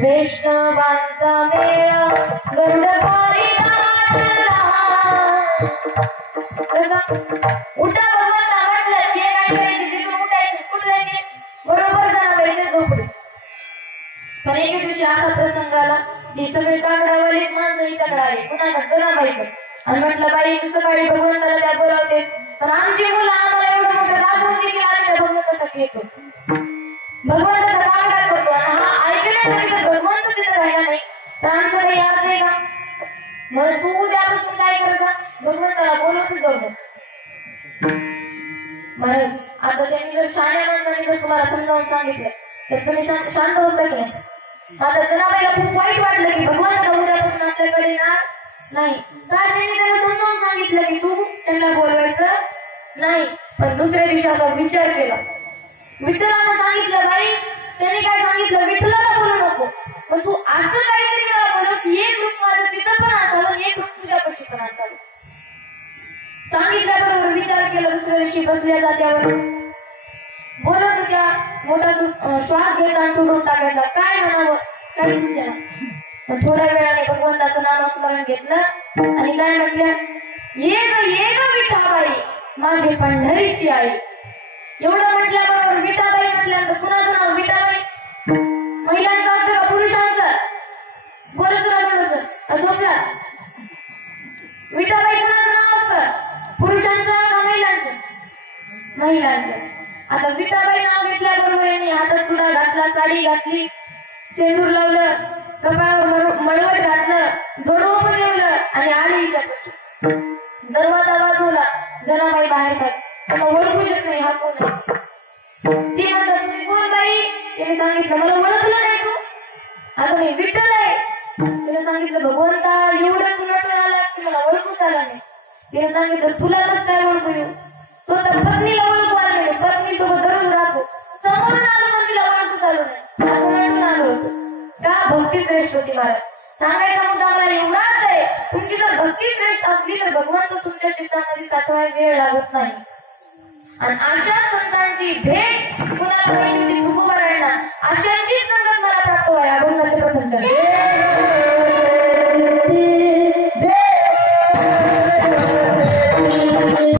वैष्णवांचा मेळा गंधपारी उठा भगवान आवडलं जे काय करायचं तिथून उठायचं कुठे जायचे बरोबर जाणार झोपडी. पण एके दिवशी असा प्रसंग आला की सगळे काकडावाले माणसं इकडे आले पुन्हा जनाबाईकडे आणि म्हटलं बाई तू सकाळी भगवंताला त्या बोलावते पण आमची मुलं आम्हाला एवढं मोठं राजवून की आम्ही त्या भगवंतासाठी येतो भगवंताचा काकडा करतो आणि हा ऐकण्यासाठी जर भगवंत तिथं राहिला नाही तर आमचं काही याद आहे का. मग तू उद्यापासून काय करायचा भगवंताला बोलवतच जाऊ. महाराज आता त्यांनी जर शाण्या माणसाने जर तुम्हाला समजावून सांगितलं तर तुम्ही शांत होता की नाही. आता जनाबाईला खूप वाईट वाटलं की भगवंत उद्यापासून आपल्याकडे येणार नाही तर त्यांनी त्याला समजावून सांगितलं की तू त्यांना बोलवायचं नाही. पण दुसऱ्या दिवसाचा विचार केला विठ्ठलाला सांगितलं बाई त्यांनी काय सांगितलं विठ्ठलाला बोलू नको पण तू असं काहीतरी मला बोलस एक रूप माझं तिथं पण असावं एक रूप तुझ्यापाशी पण असावं. सांगितल्याबरोबर विचार केला दुसऱ्या दिवशी बसल्या जात्यावर बोलत होत्या मोठा श्वास घेतला आणि सोडून टाकायचा काय म्हणावं काहीच विचार. मग थोड्या वेळाने भगवंताचं नामस्मरण घेतलं आणि काय म्हटलं ये ग विठाबाई माझी पंढरीची आई. एवढं म्हटल्याबरोबर विठाबाई म्हटल्यानंतर कुणाचं नाव विठाबाई महिलांचं असतं का पुरुषांचं बोलत झोपला विठाबाई कुणाचं नाव असतं पुरुषांचं का महिलांचं महिलांचं. आता विठाबाई नाव घेतल्याबरोबर यांनी हातात तुडा घातला साडी घातली सेंदूर लावलं कपाळावर मळवट घातलं जोडवं पण ठेवलं आणि आली इथं. दरवाजा वाजवला जनाबाई बाहेर काढ मला ओळखू शकत नाही हा कोण ती म्हणतात तुम्ही कोण बाई तिने सांगितलं मला ओळखलं नाही तू आता मी विठ्ठल आहे. तिने सांगितलं भगवंता एवढं तुला आला की मला ओळखूच आला नाही. तिने सांगितलं तुला कसं काय ओळखू येऊ स्वतः पत्नीला ओळखू आलं नाही पत्नी सोबत धरून राहतो समोरून आलो पण तिला ओळखूच आलो नाही आलो होतो का भक्ती श्रेष्ठ होती महाराज. सांगायचा मुद्दा मला एवढाच आहे तुमची जर भक्ती श्रेष्ठ असली तर भगवंत तुमच्या चित्तामध्ये साठवायला वेळ लागत नाही. आणि अशा संतांची भेट कुणाला तुकोबारायांना अशांची संगत मला प्राप्त व्हावी आपण प्रसंग